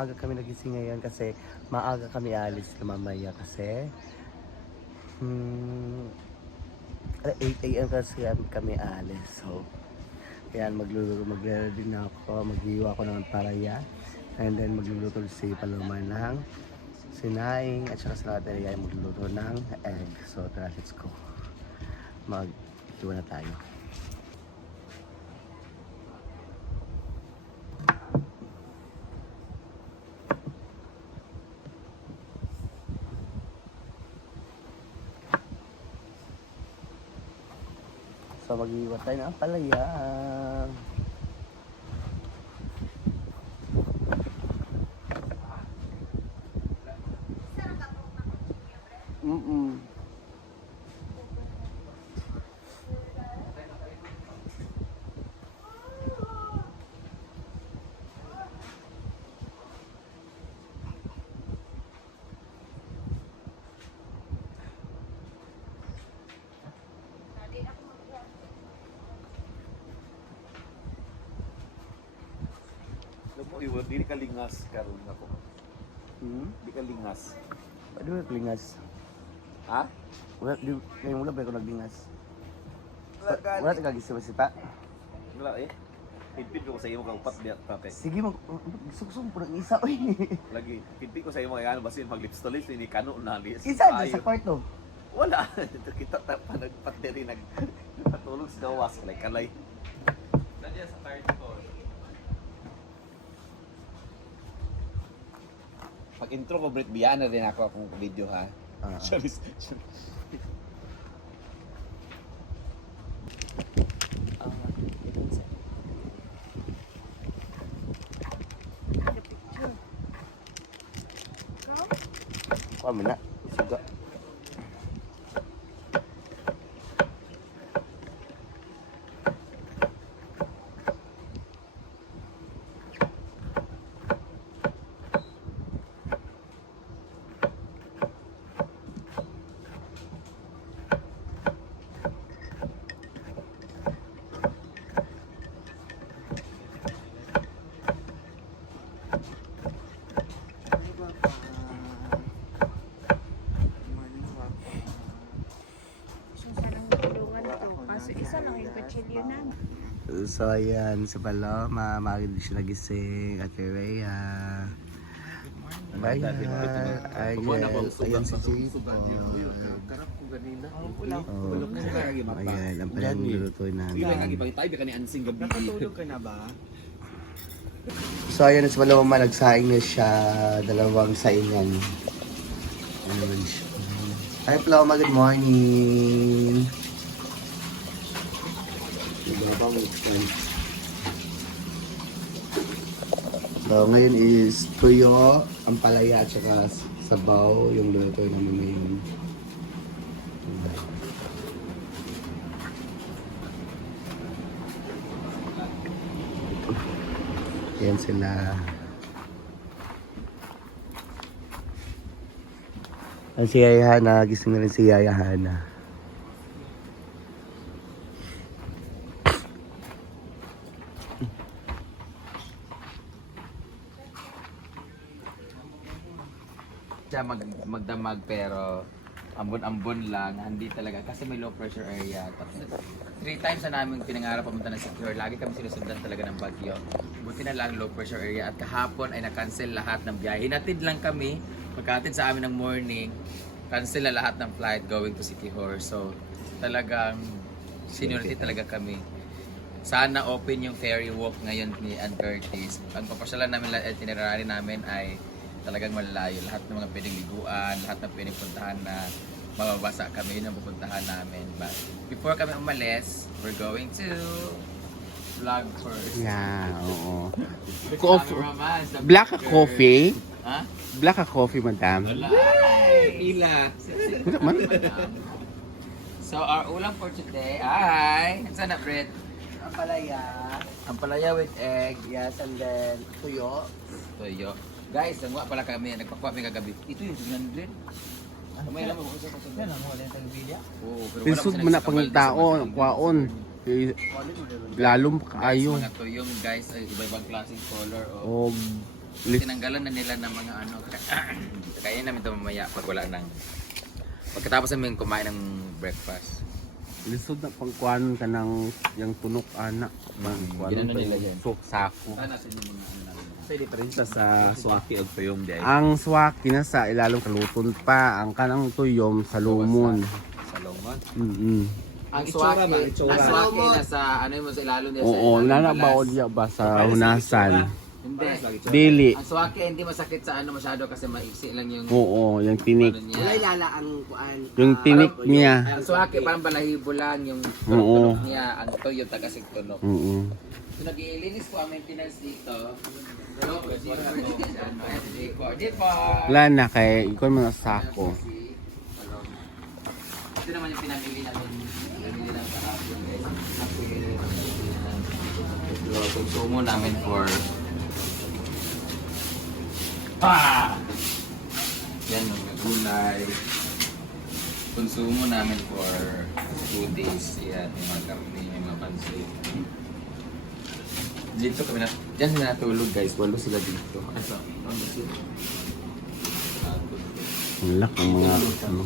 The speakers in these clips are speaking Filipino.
maaga kami nagising ngayon kasi maaga kami alis na mamaya kasi 8 a.m. kasi kami alis. So, ayan, magluluto na ako, maghiwa ako ng paraya. And then magluluto si Paloma ng sinaing at saka sa lahat ay magluluto ng egg. So, tara, let's go. Mag-iwa na tayo. So, mag-iwa tayo ng palaya. Di ka lingas karon ako. Di ka lingas. Di ba naglingas? Ha? Ngayon wala ba ako naglingas? Wala tayo kagisip ba sita? Wala eh. Pinpin ko sa iyo kang upat diya tate. Sige, gusto po ng isa. Uy. Lagi pinpin ko sa iyo mga ano basin mag-lipstolis ni kano na lis. Isa na sa kwarto. Wala. Kita ta pa nagpateri nagpatulog sa gawas like kalay. Nandiyan sa card ko. Pag intro ko Brit Biana din ako akong video ha. Charis. Kami na. Siga. So ayan, sa Paloma, maganda siya nagising, at Rhea. Ayan, ayan si Chico. Ayan, ang pala nilulutoy namin. Nakatulog ka na ba? So ayan, sa Paloma, nagsaing na siya, dalawang saingan. Ano naman siya? Hi Paloma, good morning! So ngayon is tuyo, ang palaya at saka sabaw yung luto namin ngayon. Ayan sila. Ang si Yaya Hana, gising na rin si Yaya Hana. Siya magdamag pero ambon-ambon lang, hindi talaga kasi may low pressure area. Tapos 3 times na namin pinangarap pumunta ng secure, lagi kami sinusundan talaga ng bagyo. Buti na lang low pressure area at kahapon ay na-cancel lahat ng biyahe. Hinatid lang kami, pagkatid sa amin ng morning, cancel na lahat ng flight going to Siquijor. So talagang seniority talaga kami. Sana open yung ferry walk ngayon ni Ann Curtis. Ang papasyalan namin, itinerary namin ay talagang malalayo. Lahat ng mga pwedeng liguan, lahat ng pwedeng puntahan na mababasa kami, yun ang pupuntahan namin. But before kami umalis, we're going to vlog first. Yeah, oo. Black coffee? Ha? Black coffee, madam. Pila. Man. So our ulam for today ay, saan na bread? Ang palaya with egg. Yes, and then tuyo. Toyo. Guys, nangwa pala kami, nagpakuha kami kagabi. Ito yung 200. Kamay lang mo kung saan kasama. Yan ang wala yung taga-bilya. Oo, pero Pinsod mo na pang tao, ang kwaon. Lalong kaayo. Mga tuyong guys, ay iba-ibang klaseng color. O Tinanggalan na nila ng mga ano. Kaya namin ito mamaya pag wala nang... Pagkatapos namin kumain ng breakfast. Lisod na pangkuan ka ng yung tunok anak. Ginano nila yan. Sako. Nasa inyo mga ano namin. Pwede pa rin siya sa suwaki o tuyong di ay. Ang swaki na sa ilalong kaluton pa. Ang kanang tuyom sa lumon. Sa longon. Ang itsura ba? swaki, Itsura. ang swaki nasa ano mo sa ilalo niya sa Oo, ilalim ng nanabaon balas. niya ba sa hunasan. Hindi. Dili. Ang swaki hindi masakit sa ano masyado kasi maiksi lang yung Oo, yung tinik. ano niya. Wala ilala ang kuan. Yung tinik niya. Ang swaki parang balahibo lang yung Oo. tunog niya. Ang tuyo tagasig tunog. Oo. So nag-iilinis po ang maintenance dito. Pero di pa. Wala na kay ikaw mga sako. Ito naman yung pinamili namin. Pinamili namin sa hapon guys. Ito, konsumo namin for... Yan, mga gulay. Konsumo namin for 2 days. Yan, yung mga karne, yung mga pansit. Dito kami na... Diyan sila natulog guys. Walo sila dito. Asa? Ano sila? Ang lak ang mga ano.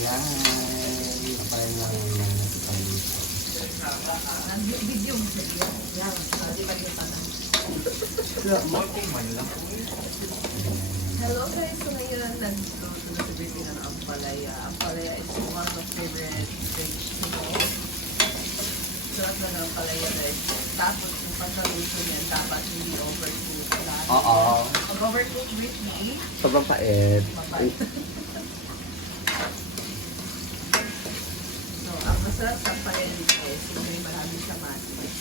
Ayan. Kapain lang yung paluto. Hello guys, so ngayon nagluto na si Brittany ng ampalaya. Ampalaya is one of my favorite vegetables. Sarap na ng ampalaya guys. Tapos yung pagkaluto niyan, dapat hindi overcook. Oo. Pag overcook Brittany, Sobrang pait. mapait. So, ang masarap sa ampalaya dito is yung may maraming kamatis.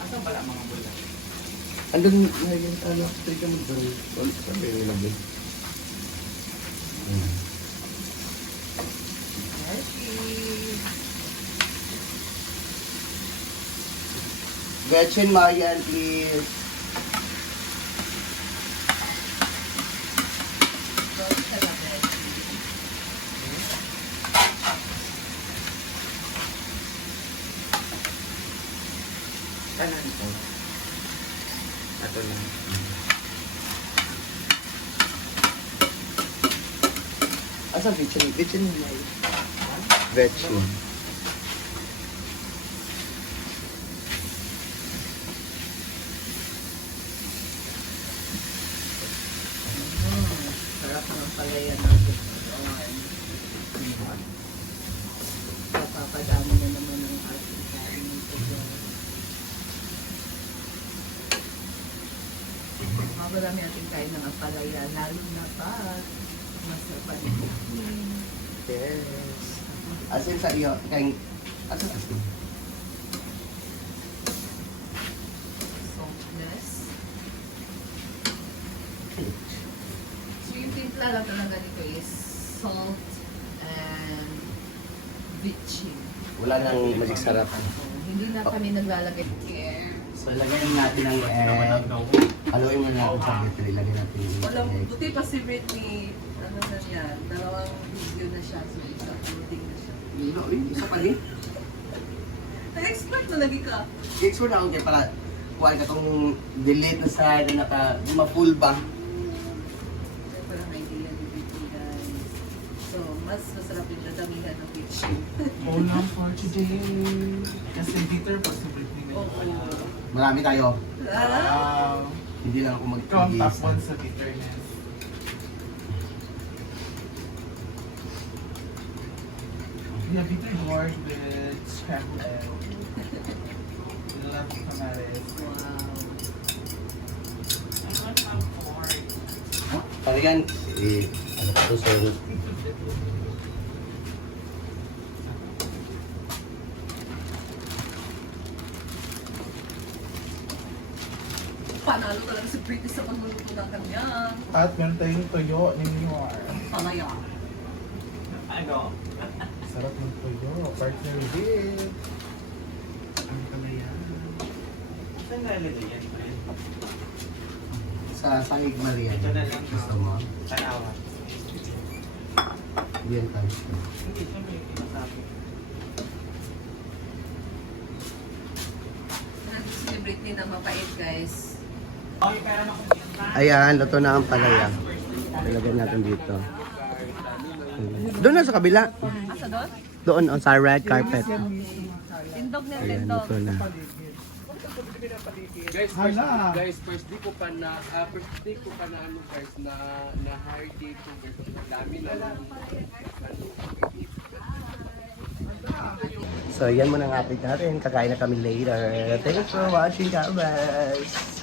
Asan pala mga bulak? Andun na yung ano, tignan mo dun. Wala sa pwede lang din. Gretchen, Marian, please. Sorry sa lahat. Kanan ito. Ito lang. Asa kitchen? Kitchen mo na Gretchen. Sarap ng ampalaya ng Bukidnon. Papapadami na naman ang ating kain ng Bukidnon. Maparami natin kain ng ampalaya, lalo na pa masarap ang ating. Yes. Asin sa iyo, kayong... Asin asin? Softness. So yung timpla lang talaga nito is salt and bitchin. Wala nang magic sarap. Hindi na kami naglalagay ng care. So, lagyan natin ang egg. Haluin mo natin sa bitri. Ilagay natin yung Walang egg. buti pa si Britney, ano na niya, dalawang video na siya, so isa uploading na siya. Isa pa rin. Na-expert na lagi ka. I-export ako kaya para kuhaan ka tong delete na slide na ma-full ba. Kaya parang idea ni Britney guys. So, mas masarap yung dadamihan ng bitchin. Ulam for today. Kasi bitter possibility na Oo. Marami tayo. Ah! Wow. Hindi lang ako Ikaw ang top mag-isa. one sa bitterness. Yeah, bitter gourd with scrambled egg. Love tamales. Wow. I want some gourd. Talagang, ano pa to sir? Panalo talaga si Britney sa pagluluto ng kanyang At meron tayong toyo ni Nior. palaya. Sarap ng toyo. Partner with ang kalayan. Sa Sangig Maria. Gusto mo? Diyan tayo. Gusto ni Britney na mapait, guys. Ayan, luto na ang palaya. Ilagay natin dito. Doon na sa kabila. Asa doon? Doon on sa red carpet. Tindog na Ayan, tindog. luto na. Hala! First day ko pa na ano guys na hire dito guys. Ang dami na So, yan muna ang update natin. Kakain na kami later. Thanks for watching, guys.